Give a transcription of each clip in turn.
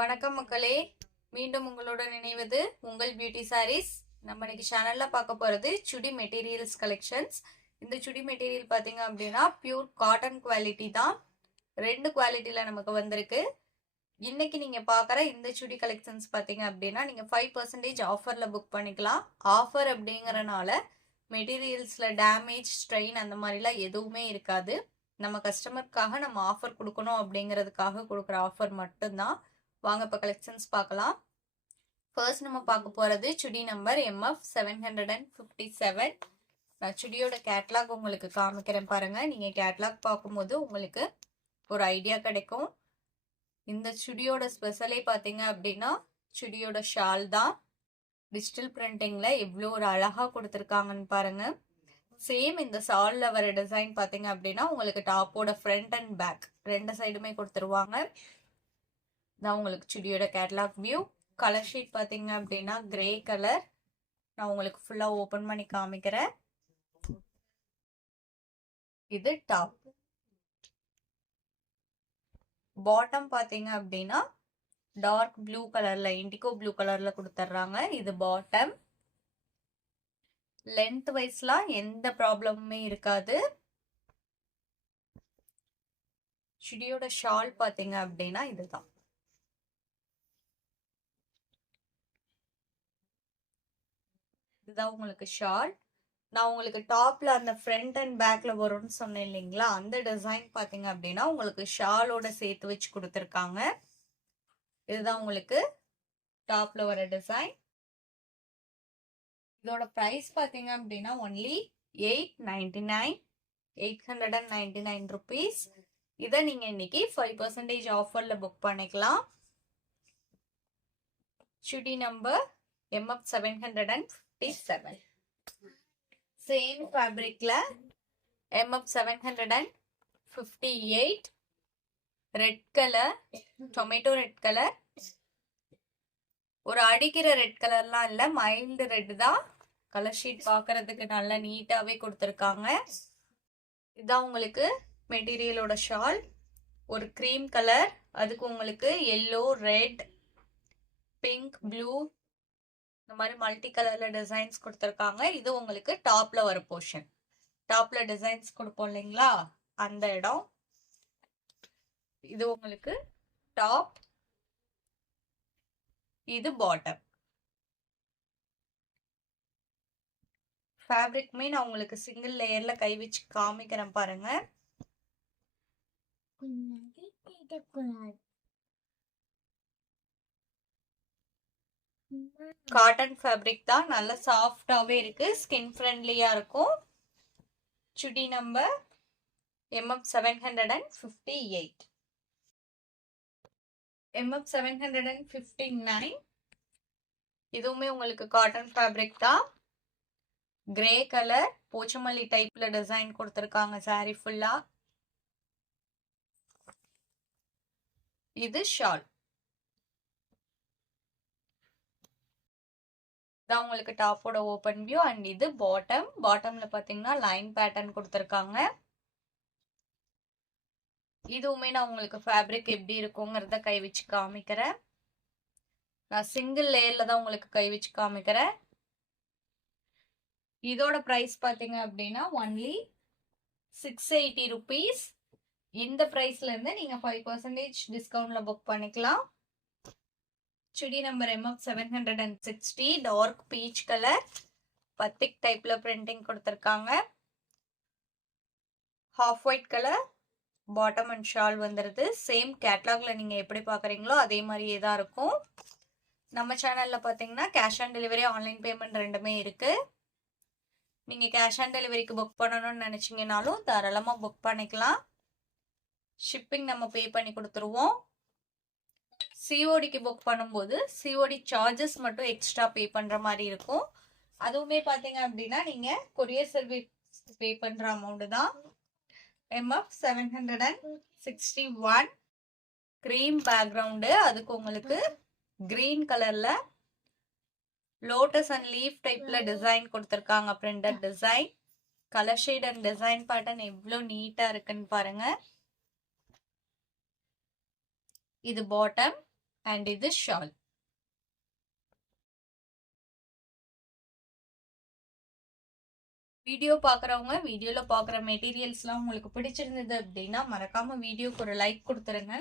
வணக்கம் மக்களே, மீண்டும் உங்களுடன் இணைவது உங்கள் பியூட்டி சாரீஸ். நம்ம இன்னைக்கு சேனல்ல பார்க்க போறது சுடி மெட்டீரியல்ஸ் கலெக்ஷன்ஸ். இந்த சுடி மெட்டீரியல் பாத்தீங்க அப்படின்னா பியூர் காட்டன் குவாலிட்டி தான். ரெண்டு குவாலிட்டியில நமக்கு வந்திருக்கு. இன்னைக்கு நீங்க பாக்குற இந்த சுடி கலெக்ஷன்ஸ் பாத்தீங்க அப்படின்னா நீங்க 5% ஆஃபர்ல புக் பண்ணிக்கலாம். ஆஃபர் அப்படிங்கறனால மெட்டீரியல்ஸ்ல டேமேஜ், ஸ்ட்ரெயின் அந்த மாதிரிலாம் எதுவுமே இருக்காது. நம்ம கஸ்டமருக்காக நம்ம ஆஃபர் கொடுக்கணும் அப்படிங்கிறதுக்காக கொடுக்குற ஆஃபர் மட்டும்தான். வாங்க இப்போ கலெக்ஷன்ஸ் பார்க்கலாம். ஃபர்ஸ்ட் நம்ம பார்க்க போகிறது சுடி நம்பர் MF 757. நான் சுடியோட கேட்லாக் உங்களுக்கு காமிக்கிறேன் பாருங்க. நீங்கள் கேட்லாக் பார்க்கும்போது உங்களுக்கு ஒரு ஐடியா கிடைக்கும். இந்த சுடியோட ஸ்பெஷலே பார்த்தீங்க அப்படின்னா சுடியோட ஷால் தான். டிஜிட்டல் பிரிண்டிங்கில் எவ்வளோ ஒரு அழகாக கொடுத்துருக்காங்கன்னு பாருங்க. சேம் இந்த ஷாலில் வர டிசைன் பார்த்தீங்க அப்படின்னா உங்களுக்கு டாப்போட ஃப்ரண்ட் அண்ட் பேக் ரெண்டு சைடுமே கொடுத்துருவாங்க. நான் உங்களுக்கு சுடியோட கேட்லாக் வியூ. கலர் ஷீட் பார்த்தீங்க அப்படின்னா கிரே கலர். நான் உங்களுக்கு ஃபுல்லாக ஓப்பன் பண்ணி காமிக்கிறேன். இது டாப். பாட்டம் பார்த்தீங்க அப்படின்னா டார்க் ப்ளூ கலர்ல, இண்டிகோ ப்ளூ கலர்ல கொடுத்துட்றாங்க. இது பாட்டம். லென்த் வைஸ்லாம் எந்த ப்ராப்ளமுமே இருக்காது. சுடியோட ஷால் பார்த்தீங்க அப்படின்னா இதுதான். இதுதான் உங்களுக்கு ஷால். நான் உங்களுக்கு டாப்ல அந்த ஃப்ரண்ட் அண்ட் பேக்ல வரும்னு சொன்னேன் இல்லைங்களா, அந்த டிசைன் பாத்தீங்க அப்படின்னா உங்களுக்கு ஷாலோட சேர்த்து வச்சு கொடுத்துருக்காங்க. இதுதான் உங்களுக்கு டாப்ல வர டிசைன். இதோட பிரைஸ் பாத்தீங்க அப்படின்னா ஒன்லி 899 ருபீஸ். இதை நீங்க இன்னைக்கு 5% ஆஃபர்ல புக் பண்ணிக்கலாம். Chudi number MF 757. சேம் ஃபேப்ரிக்ல MF 758. Red colour, tomato red colour. ஒரு அடிக்கிற ரெட் கலர்லாம் இல்ல, மைல்டு ரெட் தான். கலர் ஷீட் பார்க்கறதுக்கு நல்லா நீட்டாவே கொடுத்துருக்காங்க. இதுதான் உங்களுக்கு மெட்டீரியலோட ஷால். ஒரு கிரீம் கலர், அதுக்கு உங்களுக்கு எல்லோ, ரெட், பிங்க், ப்ளூ இந்த மாதிரி மல்டி கலர்ல டிசைன்ஸ் கொடுத்துருக்காங்க. இது உங்களுக்கு டாப்ல வர போர்ஷன். டாப்ல டிசைன்ஸ் கொடுப்போம் இல்லைங்களா, அந்த இடம். இது உங்களுக்கு டாப், இது பாட்டம். ஃபேப்ரிக்குமே நான் உங்களுக்கு சிங்கிள் லேயர்ல கை வச்சு காமிக்கிறேன் பாருங்க. காட்டன் ஃபேப்ரிக் தான், நல்ல சாஃப்டாவே இருக்கு, ஸ்கின் ஃப்ரெண்ட்லியா இருக்கும். சுடி நம்பர் MF 758. MF 759. இதுவுமே உங்களுக்கு காட்டன் ஃபேப்ரிக் தான். கிரே கலர், போச்சமல்லி டைப்ல டிசைன் கொடுத்துருக்காங்க சாரி ஃபுல்லா. இது ஷால். இதான் உங்களுக்கு டாப்போட ஓபன் வியூ. அண்ட் இது பாட்டம். பாட்டம்ல பாத்தீங்கன்னா லைன் பேட்டர்ன் கொடுத்துருக்காங்க. இதுவுமே நான் உங்களுக்கு ஃபேப்ரிக் எப்படி இருக்குங்கிறத கை வச்சு காமிக்கிறேன். நான் சிங்கிள் லேயர்ல தான் உங்களுக்கு கை வச்சு காமிக்கிறேன். இதோட பிரைஸ் பாத்தீங்க அப்படின்னா ஒன்லி 680 ருபீஸ். இந்த பிரைஸ்ல இருந்து நீங்க 5% டிஸ்கவுண்ட்ல புக் பண்ணிக்கலாம். Chudi number MF 760. Dark peach colour, batik டைப்ல பிரிண்டிங் கொடுத்துருக்காங்க. Half white colour, bottom and shawl வந்துருது. சேம் கேட்லாக்ல நீங்க எப்படி பாக்குறீங்களோ அதே மாதிரியே தான் இருக்கும். நம்ம சேனல்ல பாத்தீங்கன்னா cash on delivery, online payment ரெண்டுமே இருக்கு. நீங்க கேஷ் ஆன் டெலிவரிக்கு புக் பண்ணணும்னு நினைச்சீங்கனாலும் தாராளமா புக் பண்ணிக்கலாம். ஷிப்பிங் நம்ம பே பண்ணி கொடுத்துருவோம். சிஓடிக்கு புக் பண்ணும்போது சிஓடி சார்ஜஸ் மட்டும் எக்ஸ்ட்ரா பே பண்ற மாதிரி இருக்கும். அதுவுமே பாத்தீங்க அப்படின்னா நீங்க கொரியர் சர்வீஸ் பே பண்ற அமௌண்ட் தான். MF 761. கிரீம் பேக்ரவுண்டு, அதுக்கு உங்களுக்கு கிரீன் கலர்ல லோட்டஸ் அண்ட் லீஃப் டைப்ல டிசைன் கொடுத்துருக்காங்க, printed design. Colour shade and design pattern எவ்வளவு நீட்டா இருக்குன்னு பாருங்க. இது பாட்டம். அண்ட் இது ஷால். வீடியோ பார்க்குறவங்க வீடியோவில் பார்க்குற மெட்டீரியல்ஸ்லாம் உங்களுக்கு பிடிச்சிருந்தது அப்படின்னா மறக்காம வீடியோக்கு ஒரு லைக் கொடுத்துருங்க.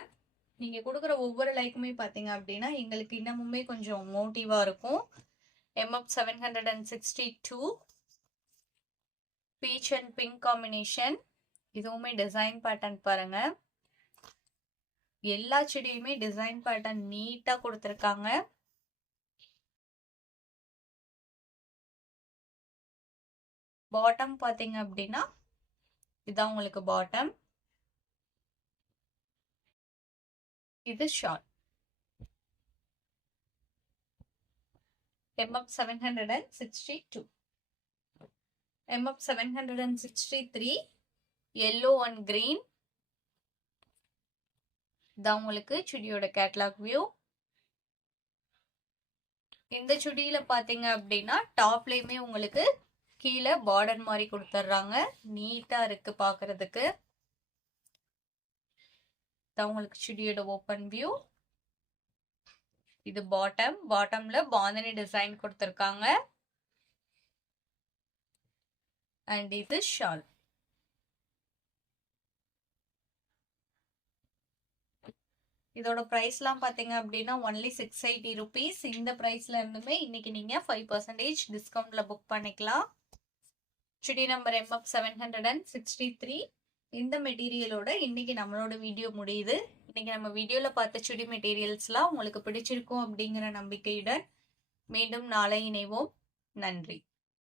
நீங்கள் கொடுக்குற ஒவ்வொரு லைக்குமே பார்த்தீங்க அப்படின்னா எங்களுக்கு இன்னமுமே கொஞ்சம் மோட்டிவாக இருக்கும். MF 762 beach and pink combination. இதுவுமே டிசைன் பேட்டர்ன் பாருங்க. எல்லா செடியுமே டிசைன் பேட்டர்ன் நீட்டா கொடுத்துருக்காங்க. பாட்டம் பாத்தீங்க அப்படின்னா இதான் உங்களுக்கு பாட்டம். இது short. MF 762. MF 763 yellow and green. இதான் உங்களுக்கு சுடியோட கேட்லாக் வியூ. இந்த சுடியில பாத்தீங்க அப்படின்னா டாப்லயுமே உங்களுக்கு கீழே பார்டர் மாதிரி கொடுத்துட்றாங்க. நீட்டா இருக்கு பாக்குறதுக்கு. இதான் உங்களுக்கு சுடியோட ஓப்பன் வியூ. இது பாட்டம். பாட்டம்ல பாந்தனி டிசைன் கொடுத்துருக்காங்க. அண்ட் இது ஷால். இதோட பிரைஸ்லாம் பார்த்தீங்க அப்படின்னா ஒன்லி 680 rupees. இந்த பிரைஸ்ல இருந்துமே இன்னைக்கு நீங்க 5% டிஸ்கவுண்ட்ல புக் பண்ணிக்கலாம். Chudi number MF 763. இந்த மெட்டீரியலோட இன்னைக்கு நம்மளோட வீடியோ முடியுது. இன்னைக்கு நம்ம வீடியோல பார்த்த சுடி மெட்டீரியல்ஸ்லாம் உங்களுக்கு பிடிச்சிருக்கும் அப்படிங்கிற நம்பிக்கையுடன் மீண்டும் நாளை இணைவோம். நன்றி.